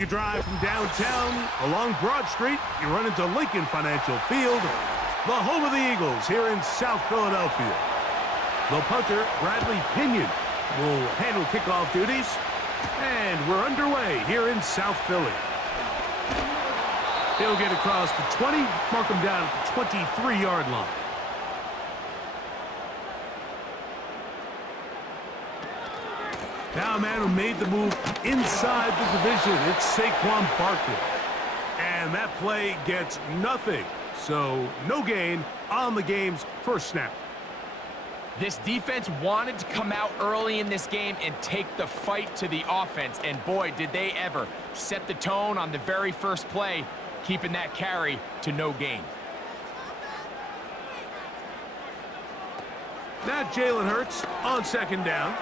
You drive from downtown along Broad Street, you run into Lincoln Financial Field, the home of the Eagles here in South Philadelphia. The punter, Bradley Pinion, will handle kickoff duties, and we're underway here in South Philly. He'll get across the 20, mark him down at the 23-yard line. Now a man who made the move inside the division, it's Saquon Barkley. And that play gets nothing, so no gain on the game's first snap. This defense wanted to come out early in this game and take the fight to the offense, and boy, did they ever set the tone on the very first play, keeping that carry to no gain. Now Jalen Hurts on second down.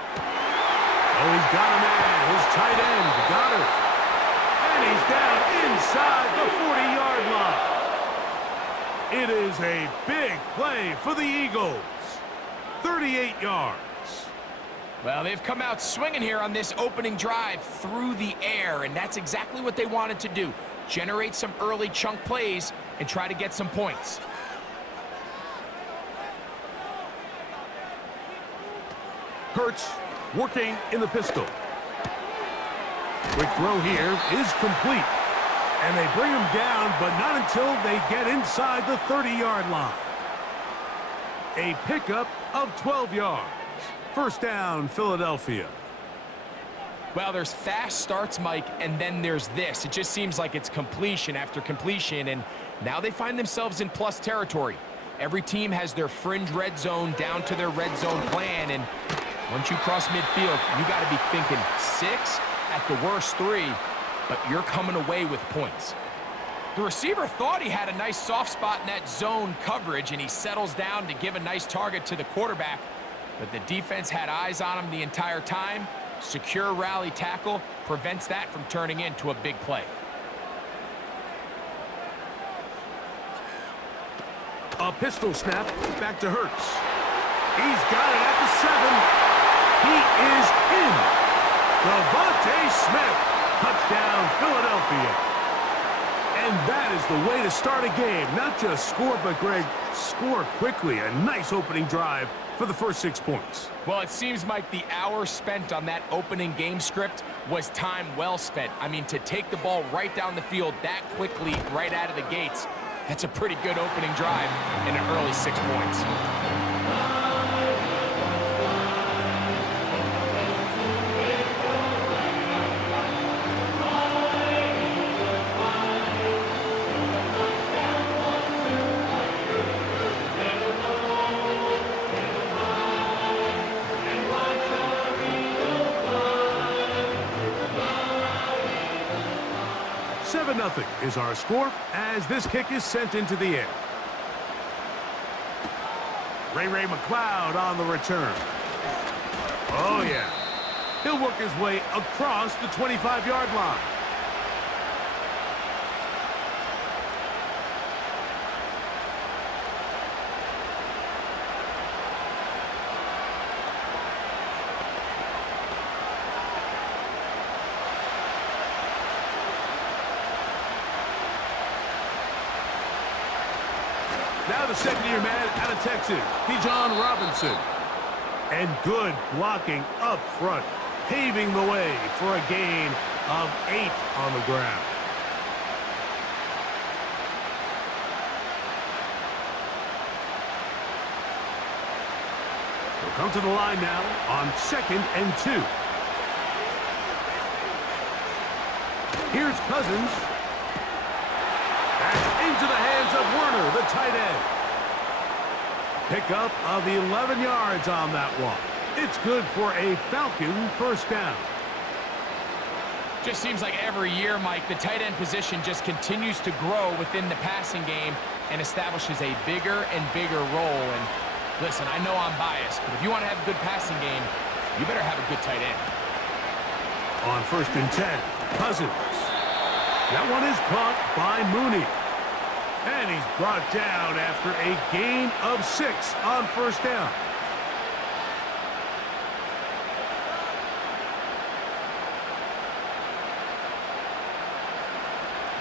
Oh, he's got a man, his tight end, Goddard. And he's down inside the 40-yard line. It is a big play for the Eagles. 38 yards. Well, they've come out swinging here on this opening drive through the air, and that's exactly what they wanted to do. Generate some early chunk plays and try to get some points. Hurts working in the pistol. Quick throw here is complete. And they bring him down, but not until they get inside the 30-yard line. A pickup of 12 yards. First down, Philadelphia. Well, there's fast starts, Mike, and then there's this. It just seems like it's completion after completion, and now they find themselves in plus territory. Every team has their fringe red zone down to their red zone plan, and once you cross midfield, you got to be thinking 6, at the worst 3, but you're coming away with points. The receiver thought he had a nice soft spot in that zone coverage, and he settles down to give a nice target to the quarterback, but the defense had eyes on him the entire time. Secure rally tackle prevents that from turning into a big play. A pistol snap back to Hurts. He's got it at the 7. He is in. Devontae Smith. Touchdown, Philadelphia. And that is the way to start a game. Not just score, but, Greg, score quickly. A nice opening drive for the first 6 points. Well, it seems like the hour spent on that opening game script was time well spent. I mean, to take the ball right down the field that quickly right out of the gates, that's a pretty good opening drive and an early 6 points. Nothing is our score as this kick is sent into the air. Ray McLeod on the return. Oh, yeah. He'll work his way across the 25-yard line. Now the second-year man out of Texas, Bijan Robinson. And good blocking up front, paving the way for a gain of 8 on the ground. We'll come to the line now on 2nd and 2. Here's Cousins. Into the hands of Werner, the tight end. Pickup of 11 yards on that one. It's good for a Falcon first down. Just seems like every year, Mike, the tight end position just continues to grow within the passing game and establishes a bigger and bigger role. And listen, I know I'm biased, but if you want to have a good passing game, you better have a good tight end. On 1st and 10, Cousins. That one is caught by Mooney. And he's brought down after a gain of 6 on first down.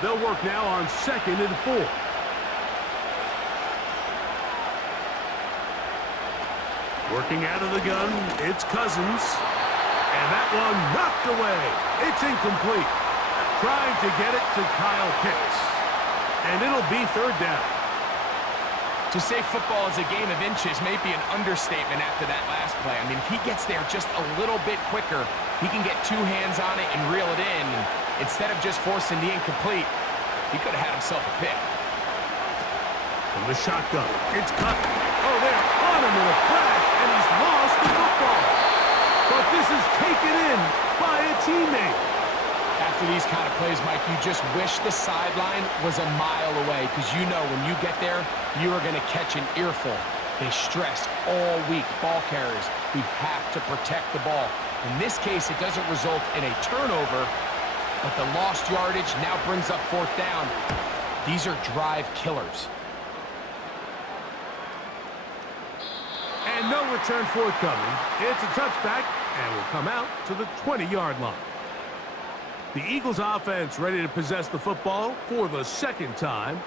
They'll work now on 2nd and 4. Working out of the gun, it's Cousins. And that one knocked away. It's incomplete. Trying to get it to Kyle Pitts. And it'll be 3rd down. To say football is a game of inches may be an understatement after that last play. I mean, if he gets there just a little bit quicker, he can get 2 hands on it and reel it in. And instead of just forcing the incomplete, he could have had himself a pick. From the shotgun, it's cut. Oh, they're on him in a flash, and he's lost the football. But this is taken in by a teammate. After these kind of plays, Mike, you just wish the sideline was a mile away, because you know when you get there, you are going to catch an earful. They stress all week, ball carriers. We have to protect the ball. In this case, it doesn't result in a turnover, but the lost yardage now brings up 4th down. These are drive killers. And no return forthcoming. It's a touchback, and will come out to the 20-yard line. The Eagles offense ready to possess the football for the 2nd time.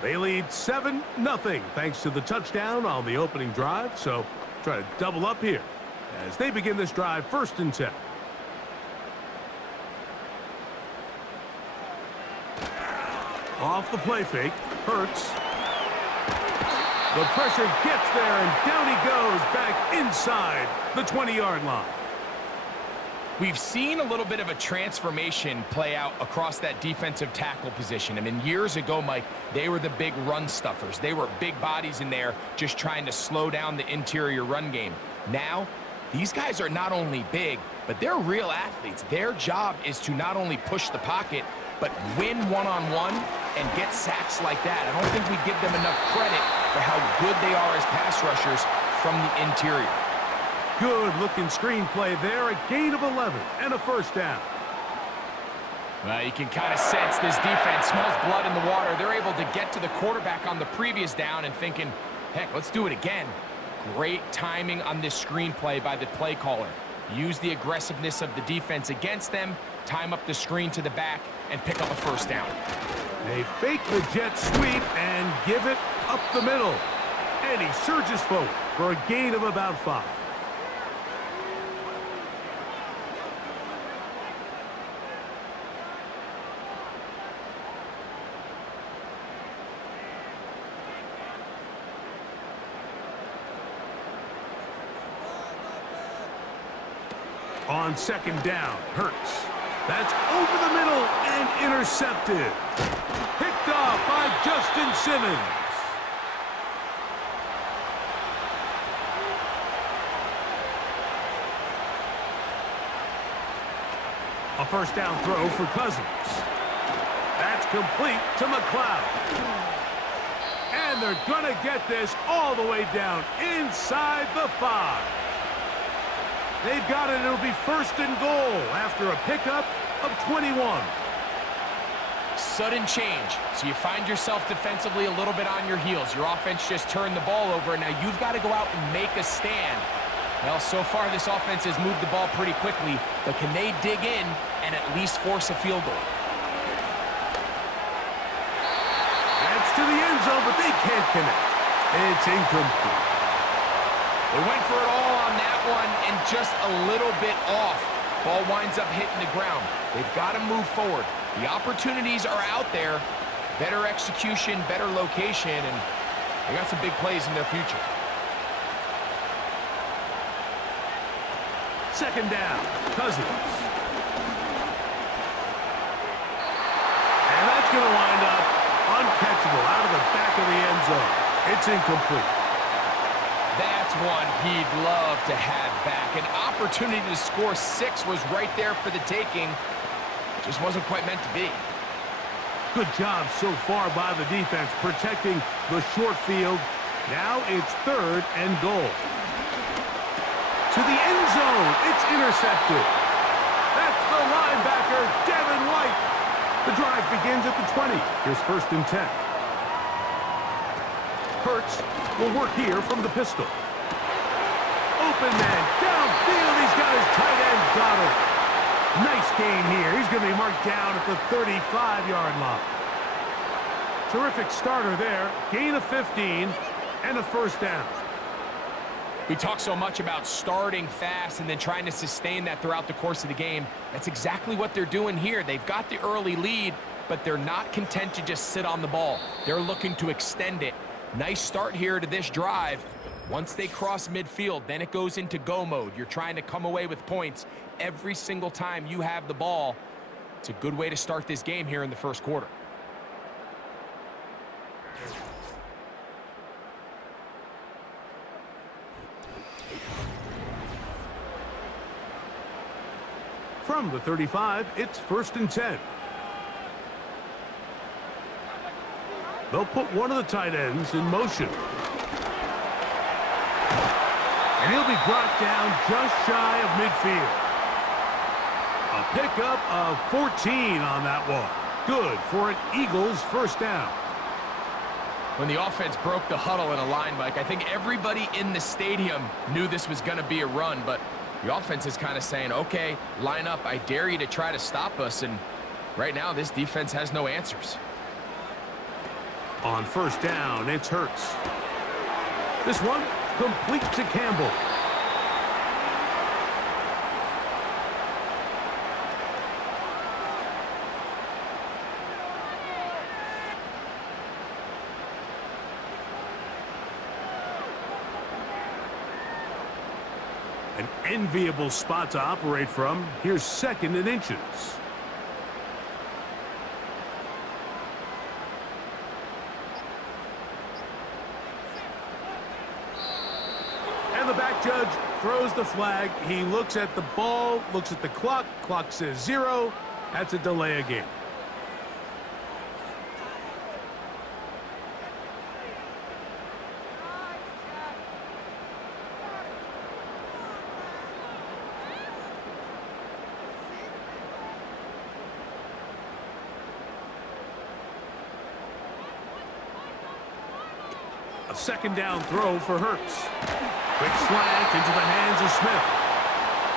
They lead 7-0 thanks to the touchdown on the opening drive. So try to double up here as they begin this drive 1st and 10. Off the play fake, Hurts. The pressure gets there, and down he goes back inside the 20-yard line. We've seen a little bit of a transformation play out across that defensive tackle position. I mean, years ago, Mike, they were the big run stuffers. They were big bodies in there just trying to slow down the interior run game. Now, these guys are not only big, but they're real athletes. Their job is to not only push the pocket, but win one-on-one and get sacks like that. I don't think we give them enough credit for how good they are as pass rushers from the interior. Good-looking screenplay there, a gain of 11 and a 1st down. Well, you can kind of sense this defense smells blood in the water. They're able to get to the quarterback on the previous down and thinking, heck, let's do it again. Great timing on this screenplay by the play caller. Use the aggressiveness of the defense against them, time up the screen to the back, and pick up a 1st down. They fake the jet sweep and give it up the middle. And he surges forward for a gain of about 5. On 2nd down, Hurts. That's over the middle and intercepted. Picked off by Justin Simmons. A 1st down throw for Cousins. That's complete to McLeod. And they're going to get this all the way down inside the 5. They've got it. It'll be 1st and goal after a pickup of 21. Sudden change. So you find yourself defensively a little bit on your heels. Your offense just turned the ball over, and now you've got to go out and make a stand. Well, so far this offense has moved the ball pretty quickly, but can they dig in and at least force a field goal? That's to the end zone, but they can't connect. It's incomplete. They went for it all on that one and just a little bit off. Ball winds up hitting the ground. They've got to move forward. The opportunities are out there. Better execution, better location, and they got some big plays in their future. 2nd down, Cousins. And that's going to wind up uncatchable out of the back of the end zone. It's incomplete. That's one he'd love to have back. An opportunity to score 6 was right there for the taking. Just wasn't quite meant to be. Good job so far by the defense protecting the short field. Now it's 3rd and goal. To the end zone. It's intercepted. That's the linebacker, Devin White. The drive begins at the 20. Here's 1st and 10. Hurts will work here from the pistol. Open man, downfield, he's got his tight end, got it. Nice gain here. He's going to be marked down at the 35-yard line. Terrific starter there. Gain of 15 and a first down. We talk so much about starting fast and then trying to sustain that throughout the course of the game. That's exactly what they're doing here. They've got the early lead, but they're not content to just sit on the ball. They're looking to extend it. Nice start here to this drive. Once they cross midfield, then it goes into go mode. You're trying to come away with points every single time you have the ball. It's a good way to start this game here in the first quarter. From the 35, it's 1st and 10. They'll put one of the tight ends in motion. And he'll be brought down just shy of midfield. A pickup of 14 on that one. Good for an Eagles first down. When the offense broke the huddle in a line, Mike, I think everybody in the stadium knew this was going to be a run, but the offense is kind of saying, okay, line up. I dare you to try to stop us. And right now, this defense has no answers. On first down, it's Hurts. This one complete to Campbell. An enviable spot to operate from. Here's 2nd and inches. And the back judge throws the flag. He looks at the ball, looks at the clock. Clock says 0. That's a delay of game. A 2nd down throw for Hurts. Quick slant into the hands of Smith.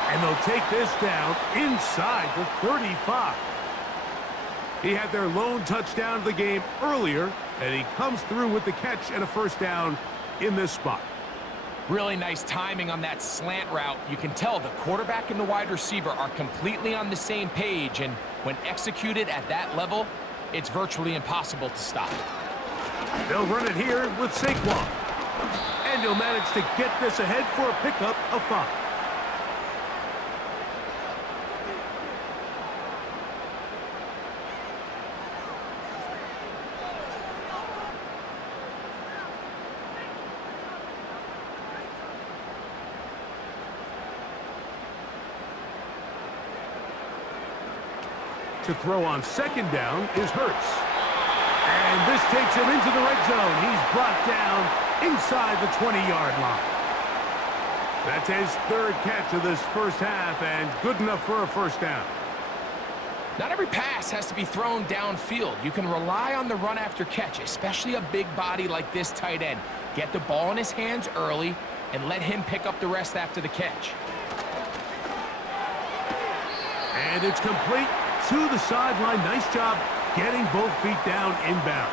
And they'll take this down inside the 35. He had their lone touchdown of the game earlier, and he comes through with the catch and a first down in this spot. Really nice timing on that slant route. You can tell the quarterback and the wide receiver are completely on the same page, and when executed at that level, it's virtually impossible to stop. They'll run it here with Saquon. And he'll manage to get this ahead for a pickup of 5. To throw on 2nd down is Hurts. And this takes him into the red zone. He's brought down inside the 20-yard line. That's his 3rd catch of this first half, and good enough for a first down. Not every pass has to be thrown downfield. You can rely on the run after catch, especially a big body like this tight end. Get the ball in his hands early and let him pick up the rest after the catch. And it's complete to the sideline. Nice job getting both feet down inbounds.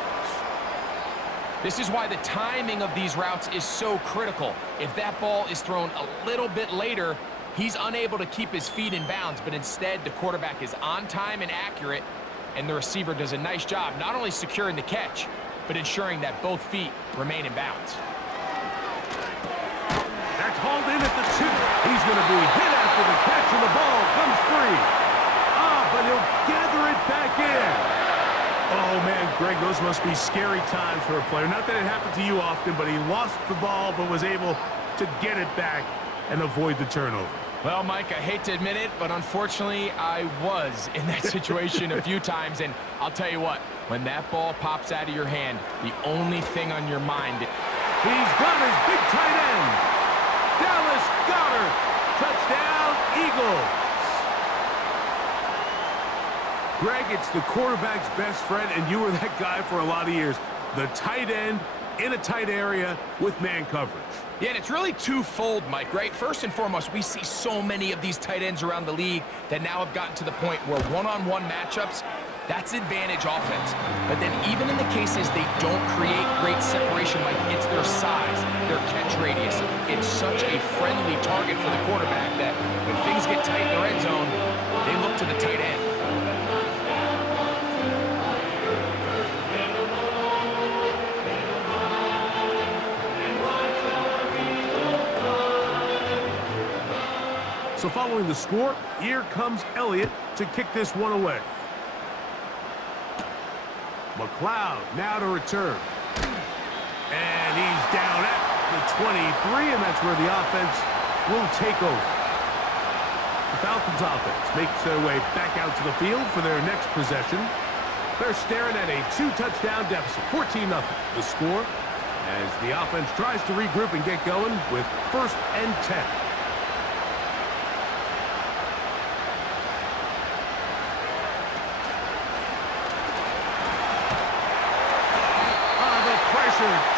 This is why the timing of these routes is so critical. If that ball is thrown a little bit later, he's unable to keep his feet in bounds, but instead the quarterback is on time and accurate, and the receiver does a nice job not only securing the catch, but ensuring that both feet remain in bounds. That's hauled in at the 2. He's going to be hit after the catch, and the ball comes free. But he'll gather it back in. Oh, man, Greg, those must be scary times for a player. Not that it happened to you often, but he lost the ball but was able to get it back and avoid the turnover. Well, Mike, I hate to admit it, but unfortunately, I was in that situation a few times. And I'll tell you what, when that ball pops out of your hand, the only thing on your mind... He's got his big tight end. Dallas Goedert. Touchdown, Eagles. Greg, it's the quarterback's best friend, and you were that guy for a lot of years. The tight end in a tight area with man coverage. Yeah, and it's really twofold, Mike, right? First and foremost, we see so many of these tight ends around the league that now have gotten to the point where one-on-one matchups, that's advantage offense. But then even in the cases they don't create great separation, Mike, it's their size, their catch radius. It's such a friendly target for the quarterback that when things get tight in the red zone, they look to the tight end. So following the score, here comes Elliott to kick this one away. McLeod now to return. And he's down at the 23, and that's where the offense will take over. The Falcons offense makes their way back out to the field for their next possession. They're staring at a 2-touchdown deficit, 14-0. The score as the offense tries to regroup and get going with 1st and 10.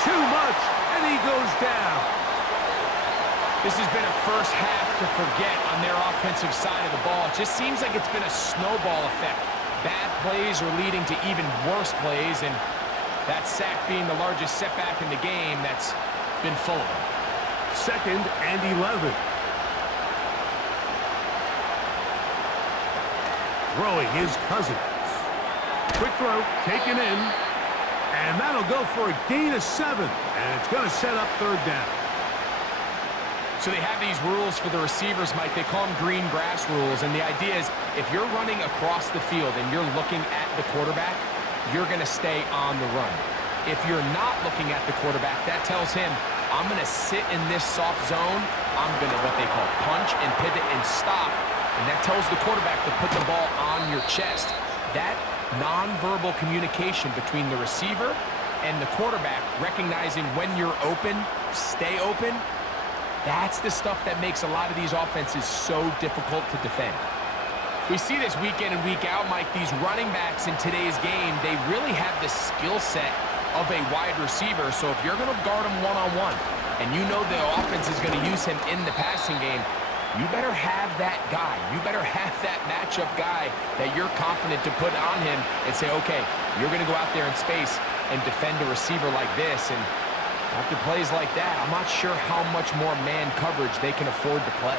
Too much, and he goes down. This has been a first half to forget on their offensive side of the ball. It just seems like it's been a snowball effect. Bad plays are leading to even worse plays, and that sack being the largest setback in the game, that's been full of them. 2nd and 11. Throwing his Cousins. Quick throw, taken in. And that'll go for a gain of 7. And it's going to set up 3rd down. So they have these rules for the receivers, Mike. They call them green grass rules. And the idea is if you're running across the field and you're looking at the quarterback, you're going to stay on the run. If you're not looking at the quarterback, that tells him, I'm going to sit in this soft zone. I'm going to what they call punch and pivot and stop. And that tells the quarterback to put the ball on your chest. That nonverbal communication between the receiver and the quarterback, recognizing when you're open, stay open, that's the stuff that makes a lot of these offenses so difficult to defend. We see this week in and week out, Mike. These running backs in today's game, they really have the skill set of a wide receiver. So if you're going to guard him one-on-one and you know the offense is going to use him in the passing game, you better have that guy. You better have that matchup guy that you're confident to put on him and say, okay, you're going to go out there in space and defend a receiver like this. And after plays like that, I'm not sure how much more man coverage they can afford to play.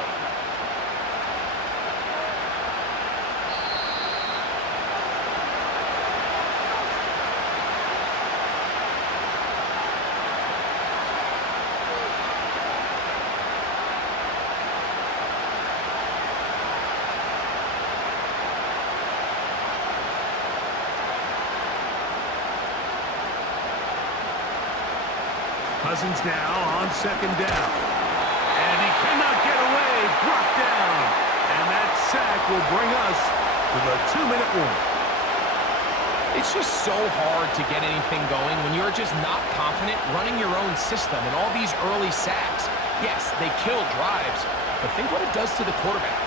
Cousins now on 2nd down. And he cannot get away. Brought down. And that sack will bring us to the 2-minute warning. It's just so hard to get anything going when you're just not confident running your own system. And all these early sacks, yes, they kill drives, but think what it does to the quarterback.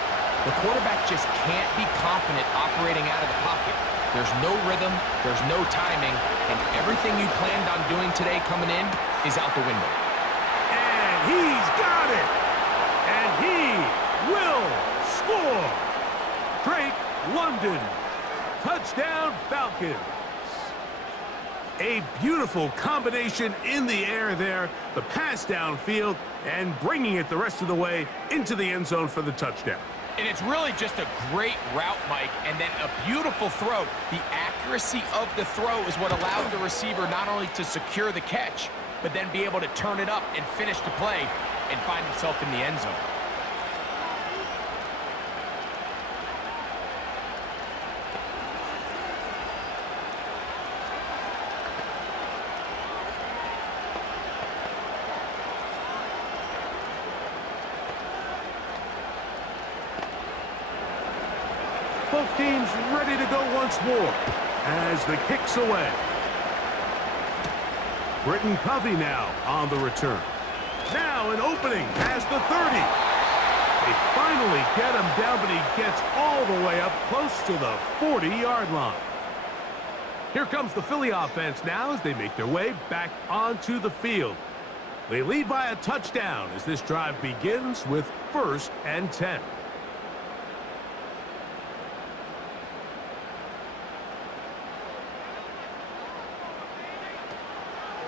The quarterback just can't be confident operating out of the pocket. There's no rhythm, there's no timing, and everything you planned on doing today coming in is out the window. And he's got it! And he will score! Drake London, touchdown Falcons. A beautiful combination in the air there, the pass downfield, and bringing it the rest of the way into the end zone for the touchdown. And it's really just a great route, Mike, and then a beautiful throw. The accuracy of the throw is what allowed the receiver not only to secure the catch, but then be able to turn it up and finish the play and find himself in the end zone. Both teams ready to go once more as the kick's away. Britton Covey now on the return. Now an opening past the 30. They finally get him down, but he gets all the way up close to the 40-yard line. Here comes the Philly offense now as they make their way back onto the field. They lead by a touchdown as this drive begins with 1st and 10.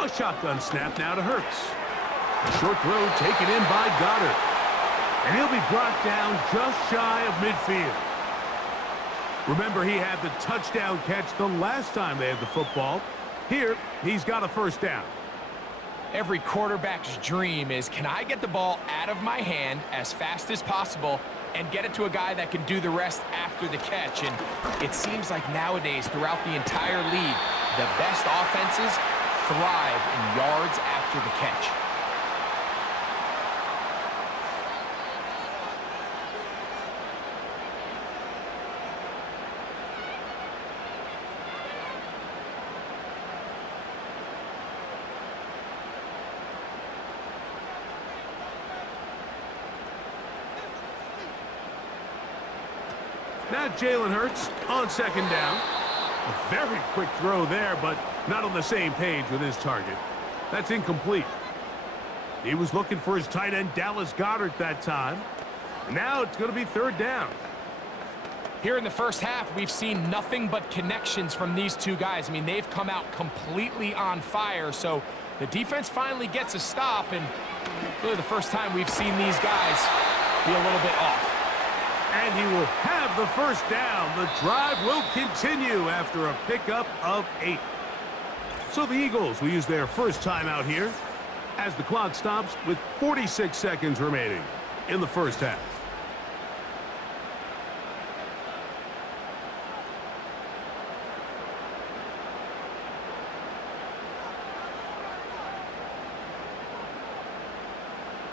A shotgun snap now to Hurts. A short throw taken in by Goddard. And he'll be brought down just shy of midfield. Remember, he had the touchdown catch the last time they had the football. Here, he's got a 1st down. Every quarterback's dream is, can I get the ball out of my hand as fast as possible and get it to a guy that can do the rest after the catch? And it seems like nowadays, throughout the entire league, the best offenses thrive in yards after the catch. Now Jalen Hurts on 2nd down. A very quick throw there, but not on the same page with his target. That's incomplete. He was looking for his tight end, Dallas Goedert, that time. And now it's going to be 3rd down. Here in the first half, we've seen nothing but connections from these two guys. I mean, they've come out completely on fire, so the defense finally gets a stop, and really the first time we've seen these guys be a little bit off. And he will have the 1st down. The drive will continue after a pickup of 8. So the Eagles will use their first timeout here as the clock stops with 46 seconds remaining in the first half.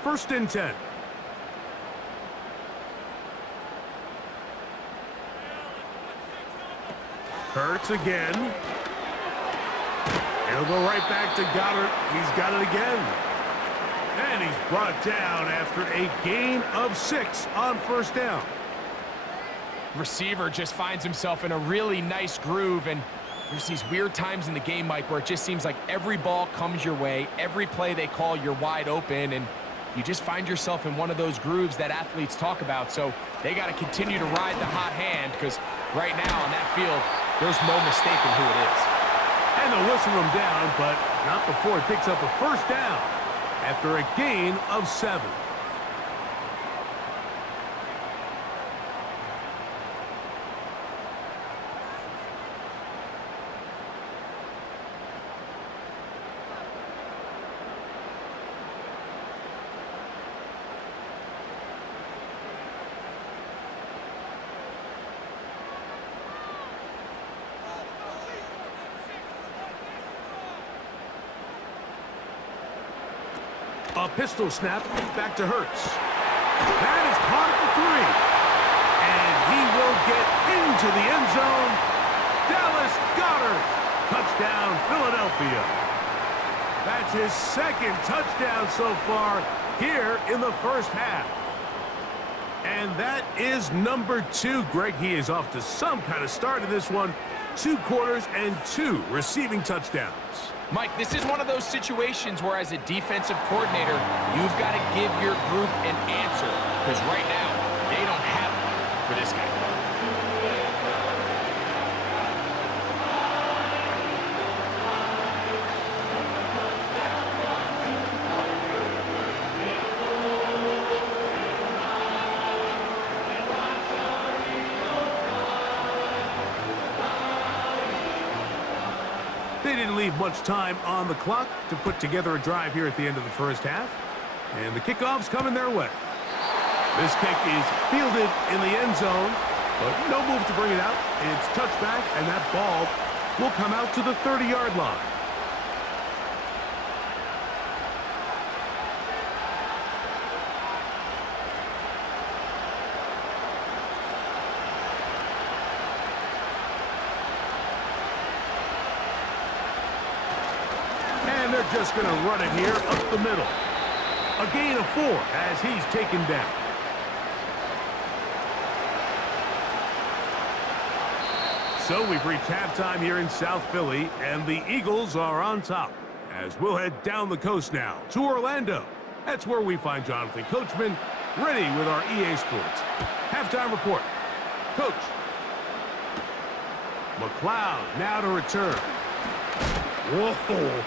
First and 10. Hurts again. He'll go right back to Goddard. He's got it again. And he's brought down after a gain of 6 on 1st down. Receiver just finds himself in a really nice groove, and there's these weird times in the game, Mike, where it just seems like every ball comes your way, every play they call, you're wide open, and you just find yourself in one of those grooves that athletes talk about. So they got to continue to ride the hot hand, because right now on that field, there's no mistaking who it is. And they'll whistle him down, but not before it picks up a 1st down after a gain of 7. A pistol snap back to Hurts. That is caught at the 3. And he will get into the end zone. Dallas Goedert. Touchdown, Philadelphia. That's his 2nd touchdown so far here in the first half. And that is number 2. Greg, he is off to some kind of start in this one. 2 quarters and 2 receiving touchdowns. Mike, this is one of those situations where as a defensive coordinator, you've got to give your group an answer, because right now, they don't have one for this guy. They didn't leave much time on the clock to put together a drive here at the end of the first half. And the kickoff's coming their way. This kick is fielded in the end zone, but no move to bring it out. It's touchback, and that ball will come out to the 30-yard line. And they're just going to run it here up the middle. A gain of 4 as he's taken down. So we've reached halftime here in South Philly, and the Eagles are on top. As we'll head down the coast now to Orlando. That's where we find Jonathan Coachman, ready with our EA Sports halftime report. Coach. McLeod now to return. Whoa.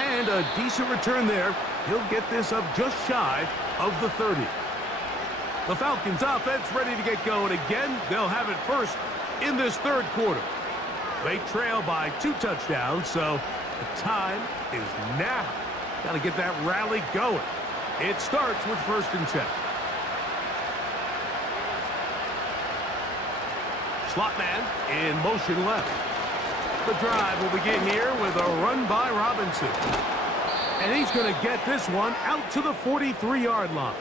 And a decent return there. He'll get this up just shy of the 30. The Falcons offense ready to get going again. They'll have it first in this third quarter. They trail by 2 touchdowns, so the time is now. Got to get that rally going. It starts with 1st and 10. Slot man in motion left. The drive will begin here with a run by Robinson. And he's going to get this one out to the 43-yard line.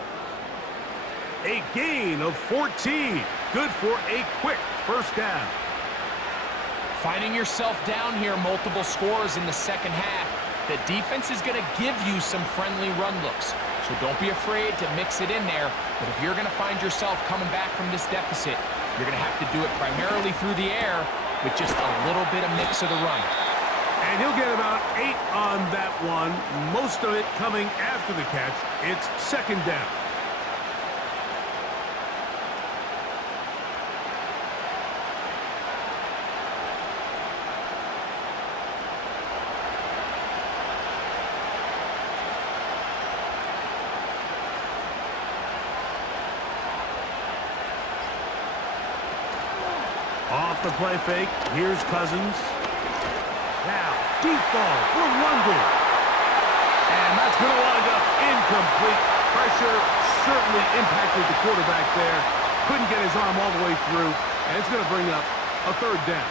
A gain of 14. Good for a quick first down. Finding yourself down here, multiple scores in the second half. The defense is going to give you some friendly run looks. So don't be afraid to mix it in there. But if you're going to find yourself coming back from this deficit, you're going to have to do it primarily through the air with just a little bit of mix of the run. And he'll get about 8 on that one, most of it coming after the catch. It's 2nd down. Off the play fake, here's Cousins. Now, deep ball for London. And that's going to wind up incomplete. Pressure certainly impacted the quarterback there. Couldn't get his arm all the way through, and it's going to bring up a 3rd down.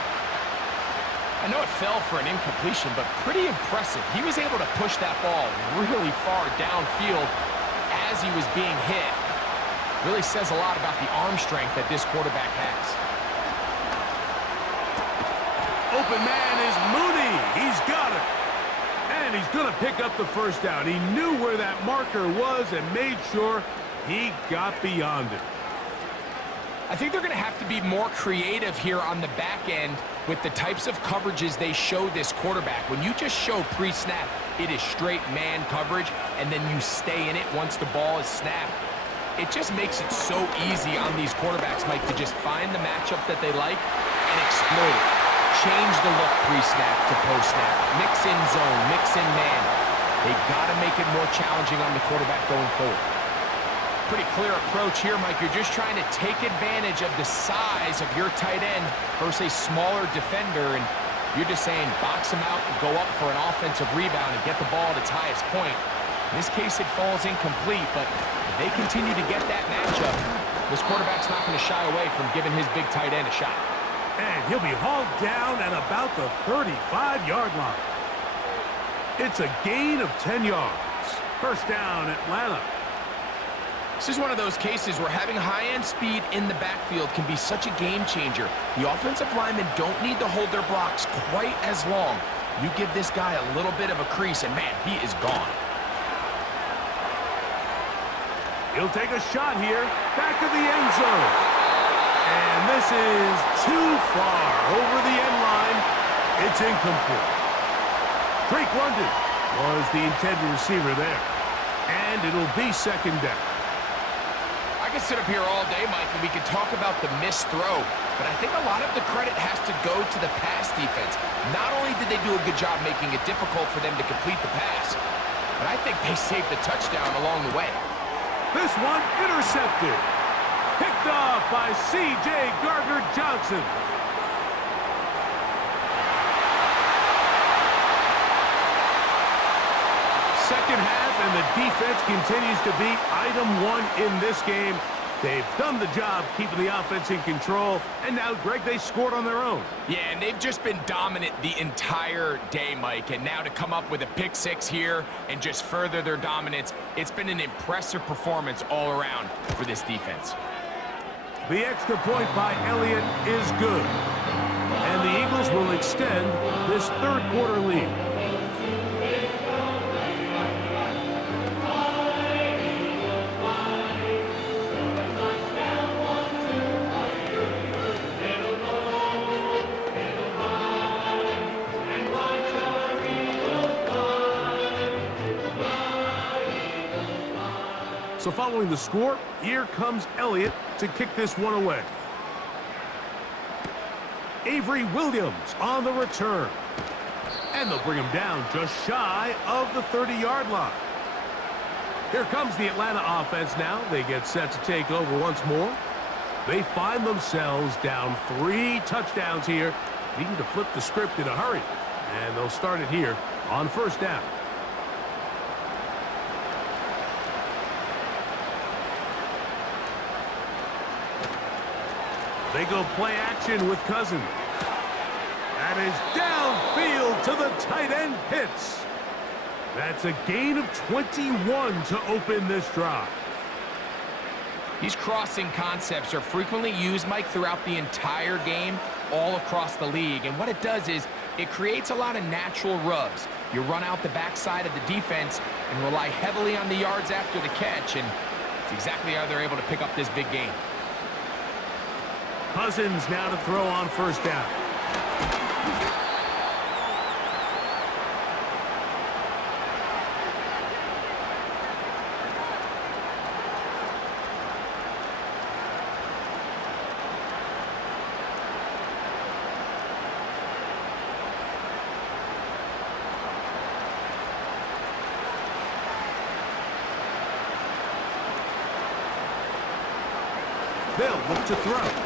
I know it fell for an incompletion, but pretty impressive. He was able to push that ball really far downfield as he was being hit. Really says a lot about the arm strength that this quarterback has. Open man is Mooney. He's got it. And he's going to pick up the first down. He knew where that marker was and made sure he got beyond it. I think they're going to have to be more creative here on the back end with the types of coverages they show this quarterback. When you just show pre-snap, it is straight man coverage, and then you stay in it once the ball is snapped. It just makes it so easy on these quarterbacks, Mike, to just find the matchup that they like and exploit it. Change the look pre-snap to post-snap. Mix in zone, mix in man. They've got to make it more challenging on the quarterback going forward. Pretty clear approach here, Mike. You're just trying to take advantage of the size of your tight end versus a smaller defender, and you're just saying box him out and go up for an offensive rebound and get the ball at its highest point. In this case, it falls incomplete, but if they continue to get that matchup, this quarterback's not going to shy away from giving his big tight end a shot. And he'll be hauled down at about the 35-yard line. It's a gain of 10 yards. First down, Atlanta. This is one of those cases where having high-end speed in the backfield can be such a game changer. The offensive linemen don't need to hold their blocks quite as long. You give this guy a little bit of a crease, and man, he is gone. He'll take a shot here, back of the end zone. And this is too far over the end line. It's incomplete. Drake London was the intended receiver there. And it'll be 2nd down. I could sit up here all day, Mike, and we could talk about the missed throw, but I think a lot of the credit has to go to the pass defense. Not only did they do a good job making it difficult for them to complete the pass, but I think they saved the touchdown along the way. This one intercepted. Picked off by C.J. Gardner-Johnson. Second half, and the defense continues to be item 1 in this game. They've done the job keeping the offense in control, and now, Greg, they scored on their own. Yeah, and they've just been dominant the entire day, Mike, and now to come up with a pick 6 here and just further their dominance, it's been an impressive performance all around for this defense. The extra point by Elliott is good. And the Eagles will extend this third quarter lead. So following the score, here comes Elliott to kick this one away. Avery Williams on the return. And they'll bring him down just shy of the 30-yard line. Here comes the Atlanta offense now. They get set to take over once more. They find themselves down 3 touchdowns here, needing to flip the script in a hurry. And they'll start it here on first down. They go play action with Cousins. That is downfield to the tight end Pitts. That's a gain of 21 to open this drive. These crossing concepts are frequently used, Mike, throughout the entire game, all across the league. And what it does is it creates a lot of natural rubs. You run out the backside of the defense and rely heavily on the yards after the catch, and it's exactly how they're able to pick up this big gain. Cousins now to throw on first down. They'll look to throw.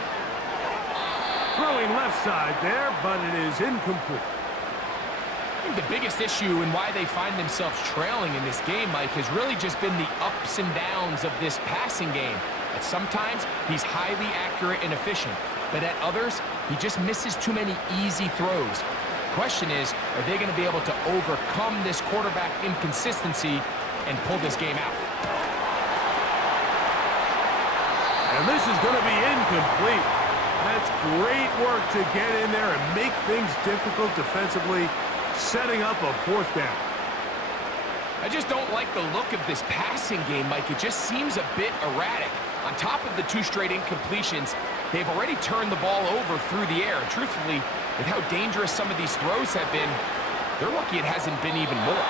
Throwing left side there, but it is incomplete. I think the biggest issue and why they find themselves trailing in this game, Mike, has really just been the ups and downs of this passing game. At sometimes, he's highly accurate and efficient, but at others, he just misses too many easy throws. Question is, are they going to be able to overcome this quarterback inconsistency and pull this game out? And this is going to be incomplete. That's great work to get in there and make things difficult defensively, setting up a fourth down. I just don't like the look of this passing game, Mike. It just seems a bit erratic. On top of the 2 straight incompletions, they've already turned the ball over through the air. And truthfully, with how dangerous some of these throws have been, they're lucky it hasn't been even more.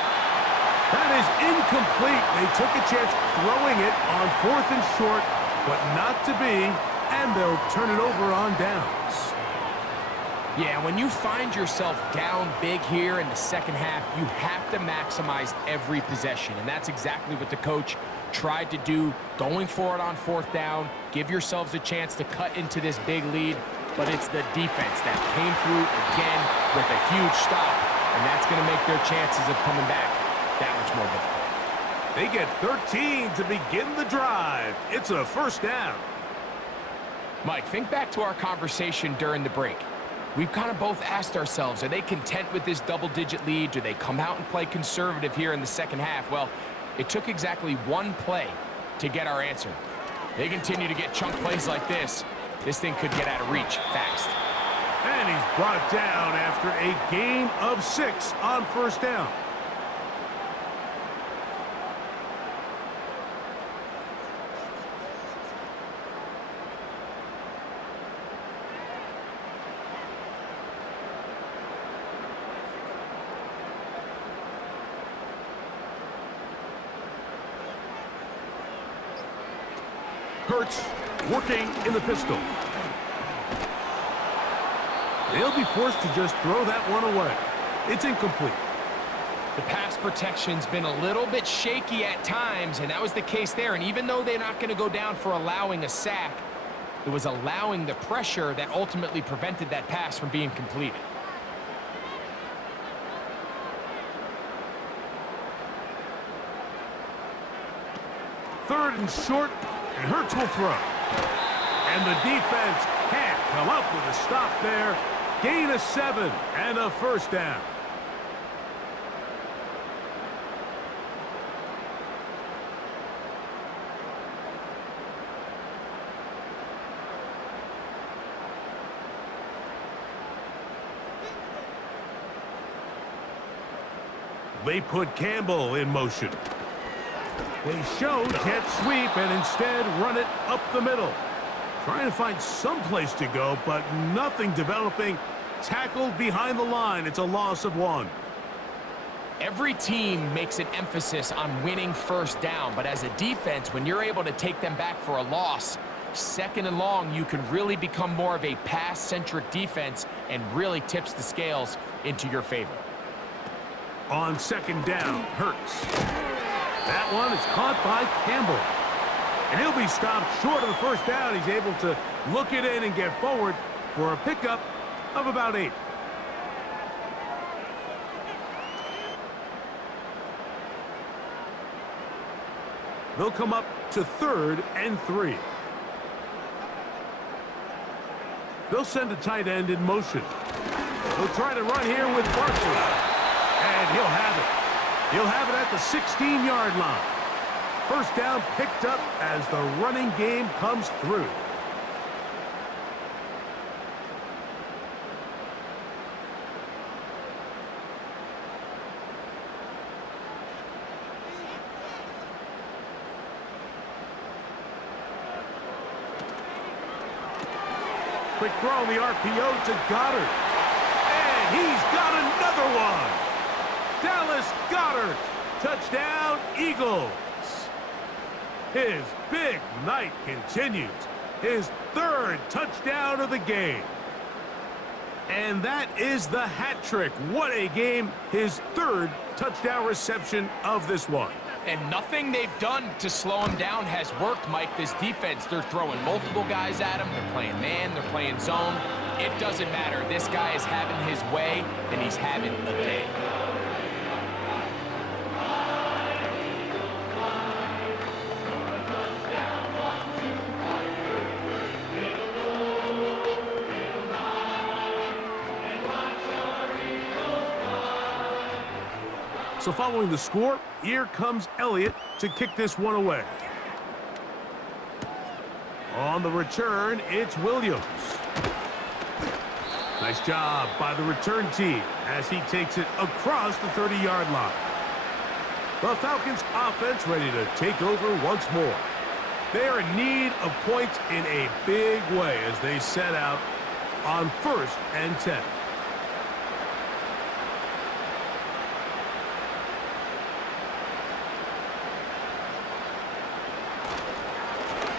That is incomplete. They took a chance throwing it on 4th and short, but not to be, and they'll turn it over on downs. Yeah, when you find yourself down big here in the second half, you have to maximize every possession, and that's exactly what the coach tried to do, going for it on 4th down, give yourselves a chance to cut into this big lead, but it's the defense that came through again with a huge stop, and that's going to make their chances of coming back that much more difficult. They get 13 to begin the drive. It's a first down. Mike, think back to our conversation during the break. We've kind of both asked ourselves, are they content with this double-digit lead? Do they come out and play conservative here in the second half? Well, it took exactly 1 play to get our answer. They continue to get chunk plays like this. This thing could get out of reach fast. And he's brought down after a gain of 6 on first down. Hurts working in the pistol. They'll be forced to just throw that one away. It's incomplete. The pass protection's been a little bit shaky at times, and that was the case there. And even though they're not going to go down for allowing a sack, it was allowing the pressure that ultimately prevented that pass from being completed. Third and short, and Hurts will throw. And the defense can't come up with a stop there. Gain of 7 and a first down. They put Campbell in motion. They show jet sweep and instead run it up the middle. Trying to find some place to go, but nothing developing. Tackled behind the line. It's a loss of 1. Every team makes an emphasis on winning first down, but as a defense, when you're able to take them back for a loss, second and long, you can really become more of a pass-centric defense and really tips the scales into your favor. On second down, Hurts. That one is caught by Campbell. And he'll be stopped short of the first down. He's able to look it in and get forward for a pickup of about 8. They'll come up to 3rd and 3. They'll send a tight end in motion. They'll try to run here with Barkley. And he'll have it. He'll have it at the 16-yard line. First down picked up as the running game comes through. Quick throw on the RPO to Goddard. And he's got another one. Dallas Goddard. Touchdown, Eagles. His big night continues. His 3rd touchdown of the game. And that is the hat trick. What a game. His 3rd touchdown reception of this one. And nothing they've done to slow him down has worked, Mike. This defense, they're throwing multiple guys at him. They're playing man, they're playing zone. It doesn't matter. This guy is having his way, and he's having a day. So following the score, here comes Elliott to kick this one away. On the return, it's Williams. Nice job by the return team as he takes it across the 30-yard line. The Falcons offense ready to take over once more. They are in need of points in a big way as they set out on 1st and 10.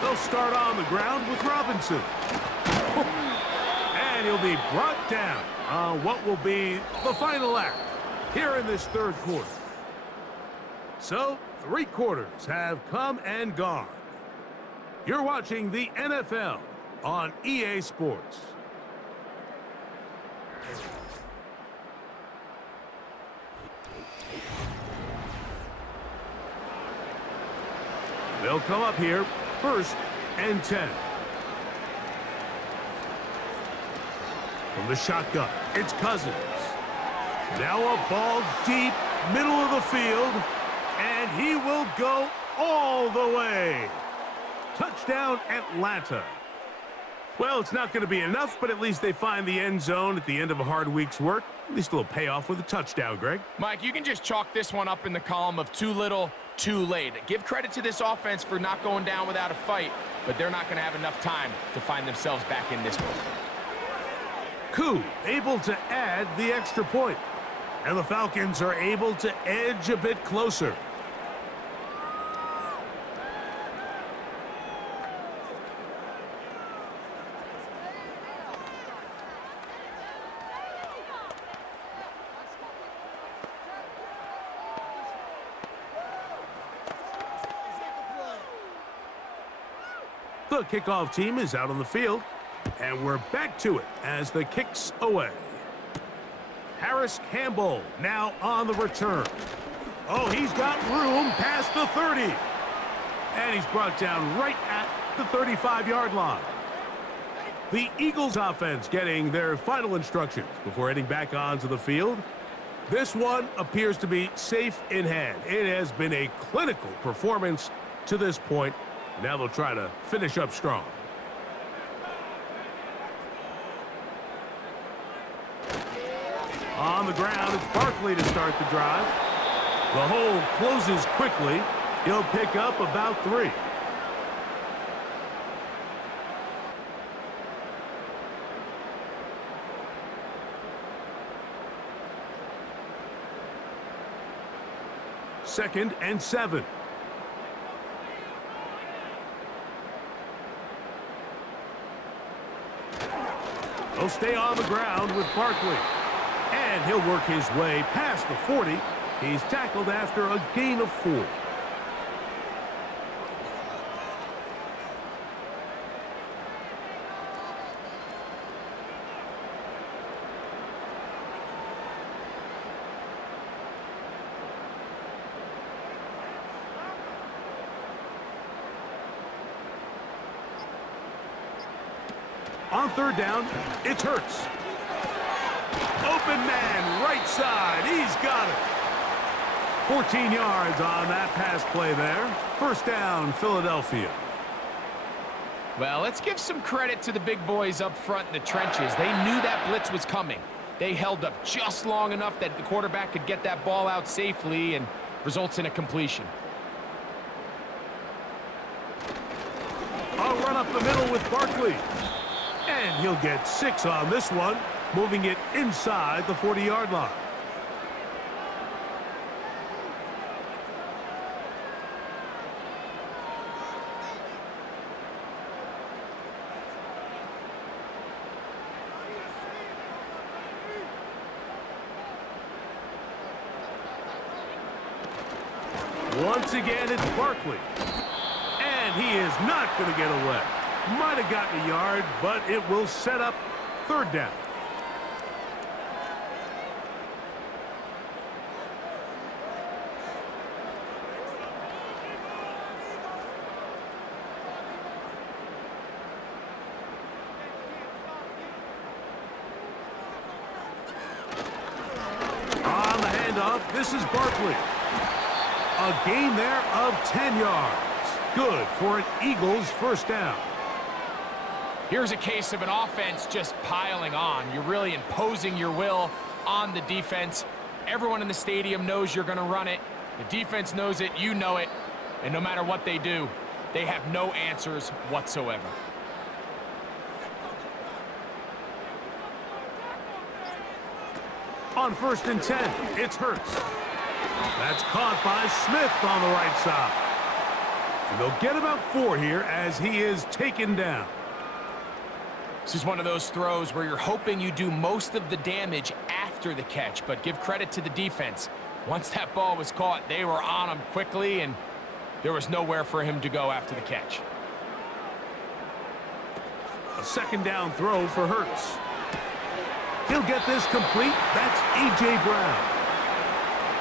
They'll start on the ground with Robinson. And he'll be brought down on what will be the final act here in this 3rd quarter. So, 3 quarters have come and gone. You're watching the NFL on EA Sports. They'll come up here, 1st and 10. From the shotgun, it's Cousins. Now a ball deep, middle of the field, and he will go all the way. Touchdown, Atlanta. Well, it's not going to be enough, but at least they find the end zone at the end of a hard week's work. At least a little payoff with a touchdown, Greg. Mike, you can just chalk this one up in the column of too little, too late. Give credit to this offense for not going down without a fight, but they're not going to have enough time to find themselves back in this one. Koo able to add the extra point. And the Falcons are able to edge a bit closer. The kickoff team is out on the field, and we're back to it as the kick's away. Harris Campbell now on the return. Oh, he's got room past the 30. And he's brought down right at the 35-yard line. The Eagles offense getting their final instructions before heading back onto the field. This one appears to be safe in hand. It has been a clinical performance to this point. Now they'll try to finish up strong. On the ground, it's Barkley to start the drive. The hole closes quickly. He'll pick up about 3. 2nd and 7. He'll stay on the ground with Barkley. And he'll work his way past the 40. He's tackled after a gain of 4. On 3rd down, it's Hurts. Open man, right side. He's got it. 14 yards on that pass play there. 1st down, Philadelphia. Well, let's give some credit to the big boys up front in the trenches. They knew that blitz was coming. They held up just long enough that the quarterback could get that ball out safely and results in a completion. A run up the middle with Barkley. And he'll get 6 on this one, moving it inside the 40-yard line. Once again, it's Barkley. And he is not going to get away. Might have gotten a yard, but it will set up 3rd down. On the handoff, this is Barkley. A gain there of 10 yards. Good for an Eagles 1st down. Here's a case of an offense just piling on. You're really imposing your will on the defense. Everyone in the stadium knows you're going to run it. The defense knows it, you know it. And no matter what they do, they have no answers whatsoever. On 1st and 10, it's Hurts. That's caught by Smith on the right side. And they'll get about 4 here as he is taken down. This is one of those throws where you're hoping you do most of the damage after the catch, but give credit to the defense. Once that ball was caught, they were on him quickly, and there was nowhere for him to go after the catch. A 2nd down throw for Hurts. He'll get this complete. That's A.J. Brown.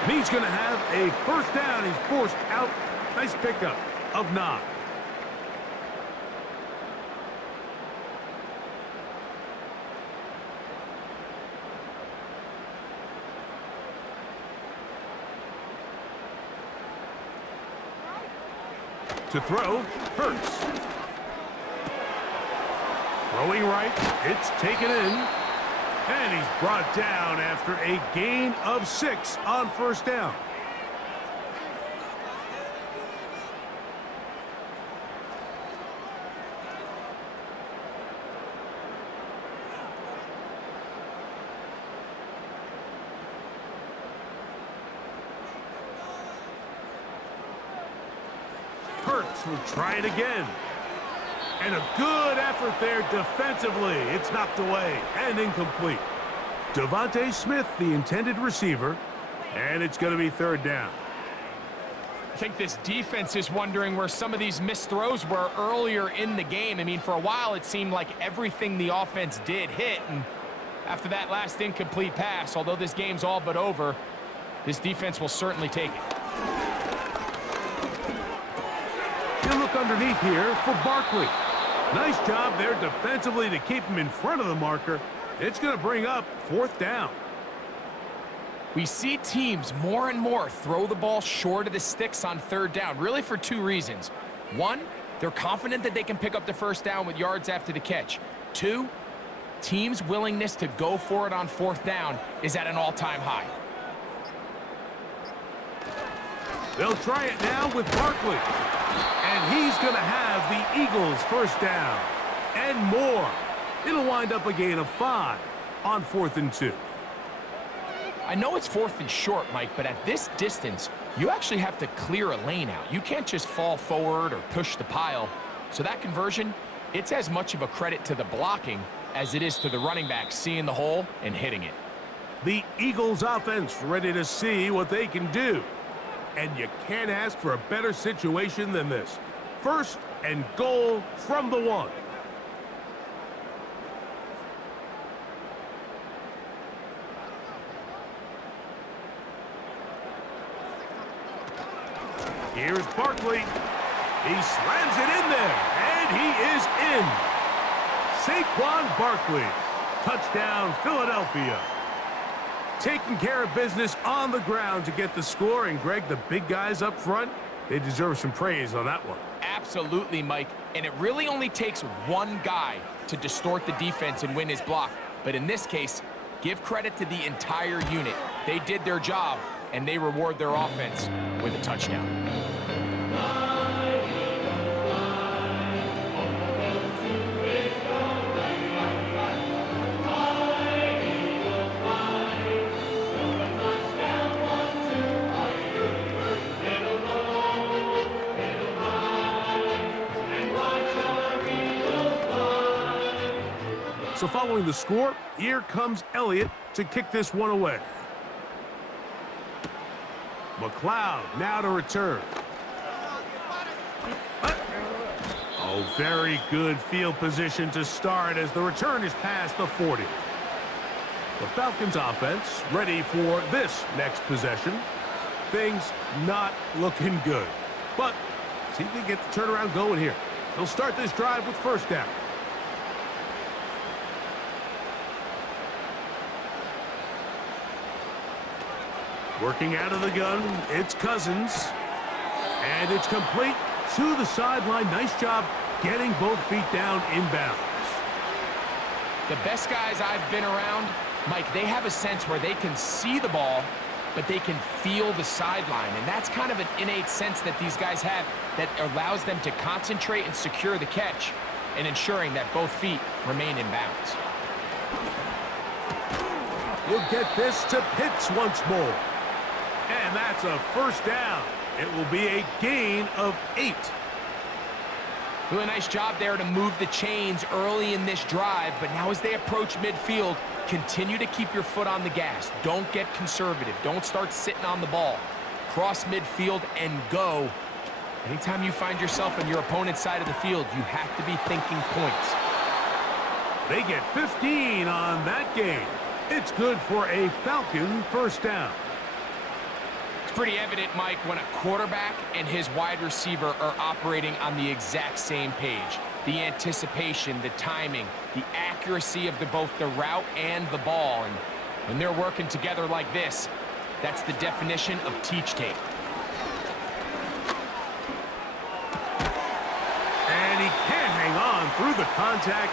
And he's going to have a 1st down. He's forced out. Nice pickup of 9. To throw, Hurts. Throwing right, it's taken in. And he's brought down after a gain of 6 on 1st down. Hurts will try it again. And a good effort there defensively. It's knocked away and incomplete. Devontae Smith, the intended receiver, and it's going to be 3rd down. I think this defense is wondering where some of these missed throws were earlier in the game. I mean, for a while, it seemed like everything the offense did hit. And after that last incomplete pass, although this game's all but over, this defense will certainly take it. He'll look underneath here for Barkley. Nice job there defensively to keep him in front of the marker. It's going to bring up 4th down. We see teams more and more throw the ball short of the sticks on 3rd down, really for 2 reasons. 1, they're confident that they can pick up the 1st down with yards after the catch. 2, teams' willingness to go for it on 4th down is at an all-time high. They'll try it now with Barkley. And he's going to have the Eagles 1st down. And more. It'll wind up a gain of 5 on 4th and 2. I know it's 4th and short, Mike, but at this distance, you actually have to clear a lane out. You can't just fall forward or push the pile. So that conversion, it's as much of a credit to the blocking as it is to the running back seeing the hole and hitting it. The Eagles offense ready to see what they can do. And you can't ask for a better situation than this. 1st and goal from the 1. Here's Barkley. He slams it in there, and he is in. Saquon Barkley. Touchdown, Philadelphia. Taking care of business on the ground to get the score. And, Greg, the big guys up front, they deserve some praise on that one. Absolutely, Mike. And it really only takes one guy to distort the defense and win his block. But in this case, give credit to the entire unit. They did their job, and they reward their offense with a touchdown. So following the score, here comes Elliott to kick this one away. McLeod now to return. Oh, very good field position to start as the return is past the 40. The Falcons offense ready for this next possession. Things not looking good. But see if they get the turnaround going here. They'll start this drive with 1st down. Working out of the gun, it's Cousins. And it's complete to the sideline. Nice job getting both feet down inbounds. The best guys I've been around, Mike, they have a sense where they can see the ball, but they can feel the sideline. And that's kind of an innate sense that these guys have that allows them to concentrate and secure the catch and ensuring that both feet remain in bounds. He'll get this to Pitts once more. And that's a 1st down. It will be a gain of 8. Really nice job there to move the chains early in this drive, but now as they approach midfield, continue to keep your foot on the gas. Don't get conservative. Don't start sitting on the ball. Cross midfield and go. Anytime you find yourself on your opponent's side of the field, you have to be thinking points. They get 15 on that game. It's good for a Falcon 1st down. It's pretty evident, Mike, when a quarterback and his wide receiver are operating on the exact same page. The anticipation, the timing, the accuracy of both the route and the ball. And when they're working together like this, that's the definition of teach tape. And he can't hang on through the contact.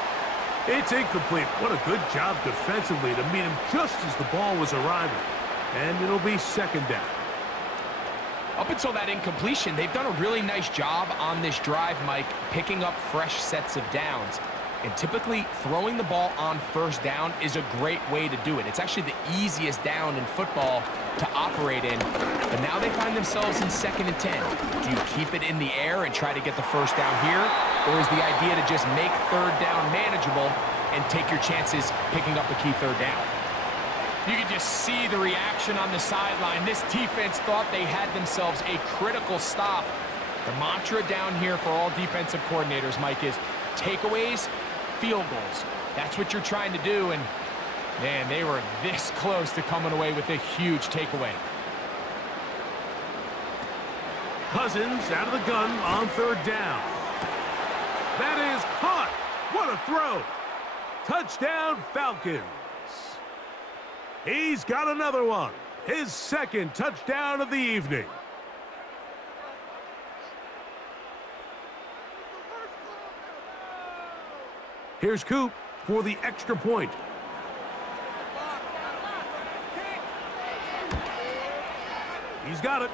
It's incomplete. What a good job defensively to meet him just as the ball was arriving. And it'll be 2nd down. Up until that incompletion, they've done a really nice job on this drive, Mike, picking up fresh sets of downs. And typically, throwing the ball on 1st down is a great way to do it. It's actually the easiest down in football to operate in. But now they find themselves in 2nd and 10. Do you keep it in the air and try to get the 1st down here? Or is the idea to just make 3rd down manageable and take your chances picking up a key 3rd down? You can just see the reaction on the sideline. This defense thought they had themselves a critical stop. The mantra down here for all defensive coordinators, Mike, is takeaways, field goals. That's what you're trying to do, and, man, they were this close to coming away with a huge takeaway. Cousins out of the gun on 3rd down. That is caught. What a throw. Touchdown, Falcons. He's got another one. His 2nd touchdown of the evening. Here's Coop for the extra point. He's got it.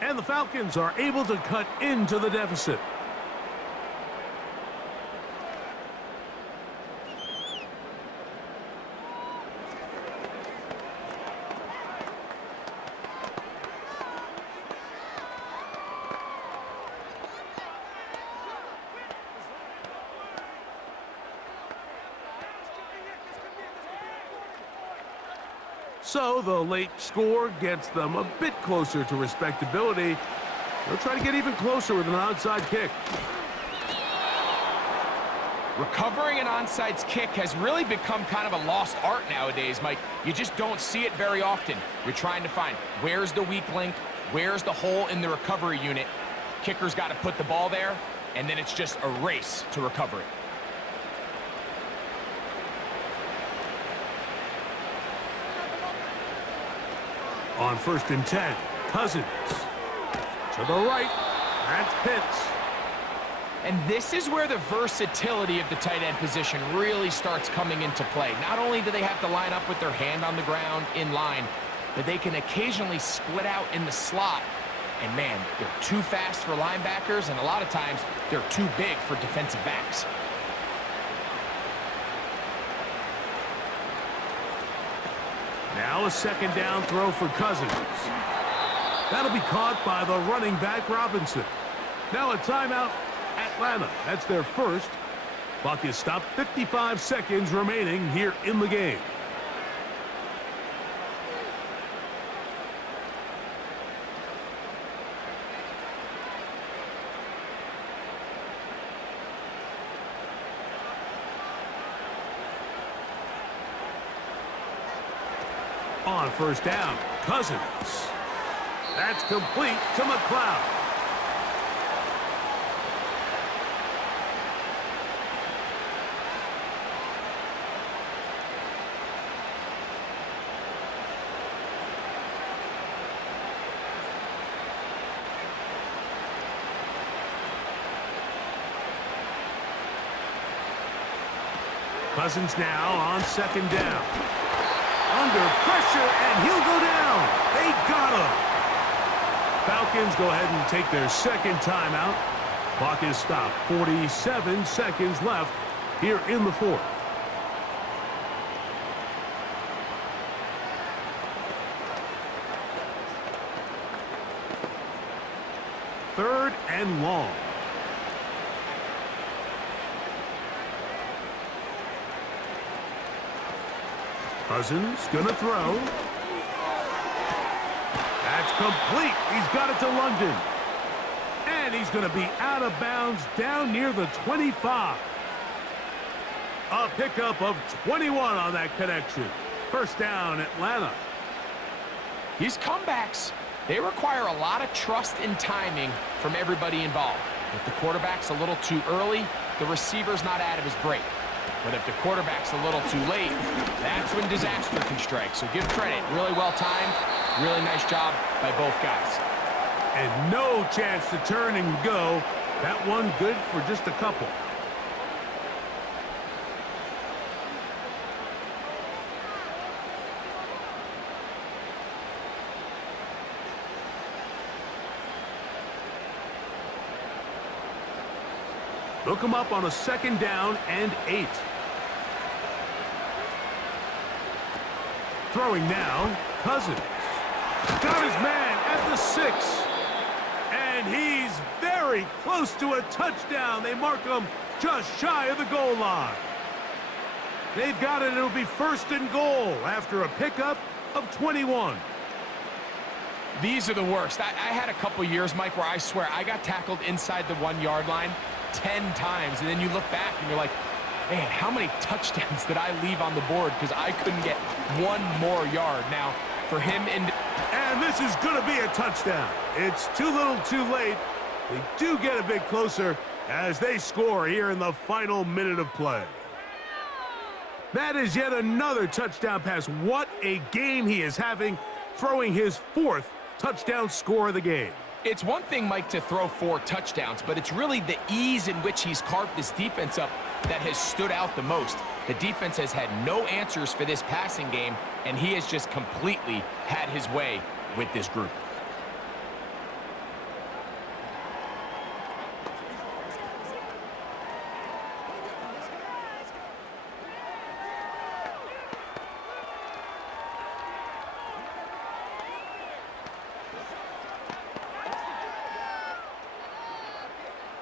And the Falcons are able to cut into the deficit. So the late score gets them a bit closer to respectability. They'll try to get even closer with an onside kick. Recovering an onside kick has really become kind of a lost art nowadays, Mike. You just don't see it very often. You're trying to find where's the weak link, where's the hole in the recovery unit. Kicker's got to put the ball there, and then it's just a race to recover it. On 1st and 10, Cousins. To the right, that's Pitts. And this is where the versatility of the tight end position really starts coming into play. Not only do they have to line up with their hand on the ground in line, but they can occasionally split out in the slot. And man, they're too fast for linebackers, and a lot of times they're too big for defensive backs. Now a 2nd down throw for Cousins. That'll be caught by the running back Robinson. Now a timeout, Atlanta. That's their first. Clock is stopped, 55 seconds remaining here in the game. On 1st down, Cousins. That's complete to McLeod. Cousins now on 2nd down. Under pressure, and he'll go down. They got him. Falcons go ahead and take their 2nd timeout. Clock is stopped. 47 seconds left here in the 4th. Third and long. Cousins gonna throw. That's complete. He's got it to London. And he's gonna be out of bounds down near the 25. A pickup of 21 on that connection. 1st down, Atlanta. These comebacks, they require a lot of trust and timing from everybody involved. If the quarterback's a little too early, the receiver's not out of his break. But if the quarterback's a little too late, that's when disaster can strike. So give credit. Really well timed. Really nice job by both guys. And no chance to turn and go. That one good for just a couple. Look him up on a 2nd down and 8. Throwing now, Cousins. Got his man at the 6. And he's very close to a touchdown. They mark him just shy of the goal line. They've got it. It'll be 1st and goal after a pickup of 21. These are the worst. I had a couple years, Mike, where I swear I got tackled inside the 1-yard line 10 times. And then you look back and you're like, man, how many touchdowns did I leave on the board because I couldn't get one more yard? Now, for him, and this is going to be a touchdown. It's too little too late. They do get a bit closer as they score here in the final minute of play. That is yet another touchdown pass. What a game he is having, throwing his 4th touchdown score of the game. It's one thing, Mike, to throw 4 touchdowns, but it's really the ease in which he's carved this defense up that has stood out the most. The defense has had no answers for this passing game, and he has just completely had his way with this group.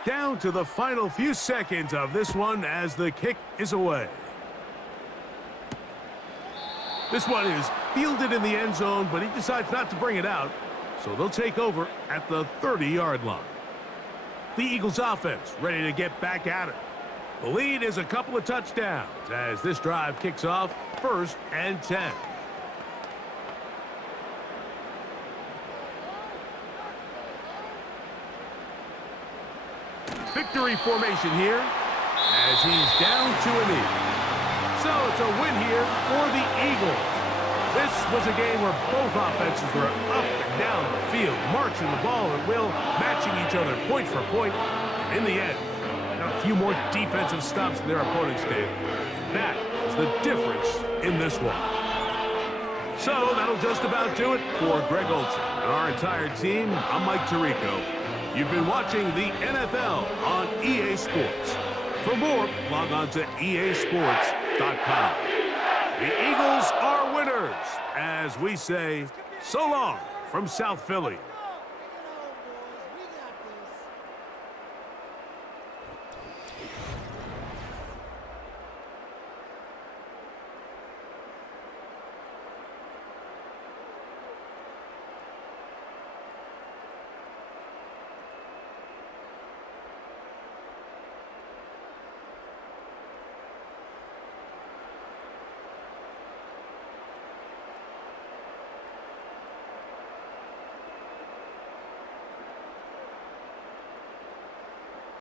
Down to the final few seconds of this one as the kick is away. This one is fielded in the end zone, but he decides not to bring it out. So they'll take over at the 30-yard line. The Eagles offense ready to get back at it. The lead is a couple of touchdowns as this drive kicks off 1st and 10. Victory formation here as he's down to a knee. So it's a win here for the Eagles. This was a game where both offenses were up and down the field, marching the ball at will, matching each other point for point. And in the end, got a few more defensive stops than their opponents did. That is the difference in this one. So that'll just about do it for Greg Olson and our entire team. I'm Mike Tirico. You've been watching the NFL on EA Sports. For more, log on to easports.com. The Eagles are winners, as we say, so long from South Philly.